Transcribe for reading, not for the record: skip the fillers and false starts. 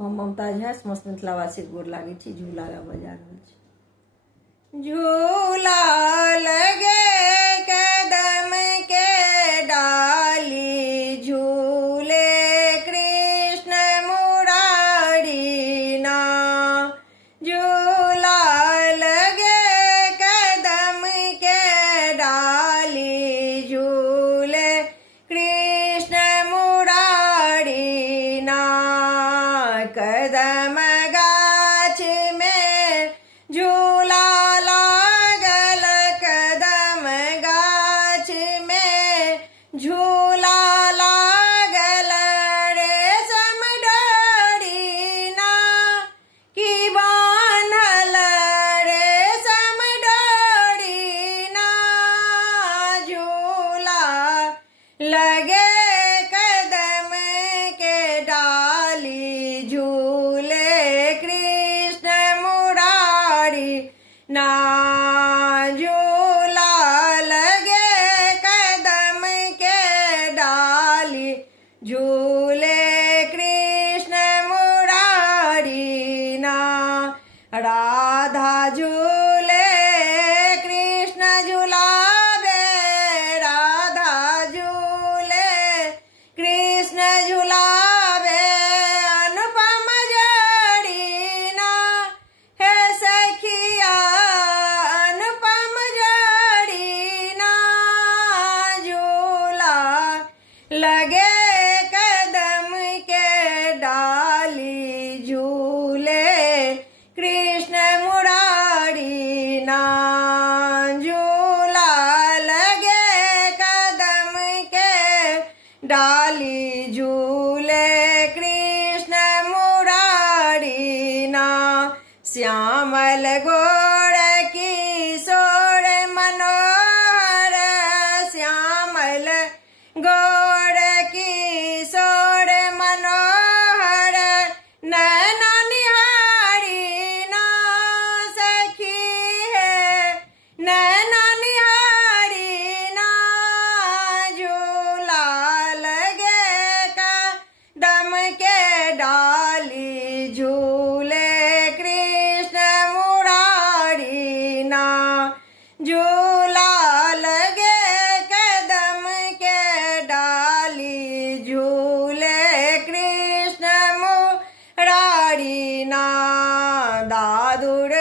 हम मुमताज है मस्त मिथिलावा से गोर लागे छी। झूला बजा रहल छी। झूला लगे कदम के डाली, झूले कृष्ण मुरारी ना। झूला लगे कदम के डाली, झूले कृष्ण मुरारी ना। कदम गाछ में झूला लागल, कदम गाछ में झूला लागल। रेशम डोरी ना की बान्हल, रेशम डोरी ना। झूला लगे कदम के डाली, झूले कृष्ण मुरारी ना। झूला लगे कदम के डाली, झूले कृष्ण मुरारी ना। राधा झूले कृष्ण झुलावे, राधा झूले कृष्ण झुलावे। अनुपम जोड़ी ना है सखिया, अनुपम जोड़ी ना। झूला लगे कदम के डाली, झूले कृष्ण मुरारी ना। झूला लगे कदम के डाली, झूले कृष्ण मुरारी ना। श्यामल गोड़ किशोर मनोहर, श्यामल गोड़ किशोर मनोहर। नैना निहारी ना सखी है, नैना निहारी ना। झूला लगे कदम के डाली, झूले कृष्ण मुरारी ना। झूला लगे कदम के डाली, झूले कृष्ण मुरारी ना। दादुर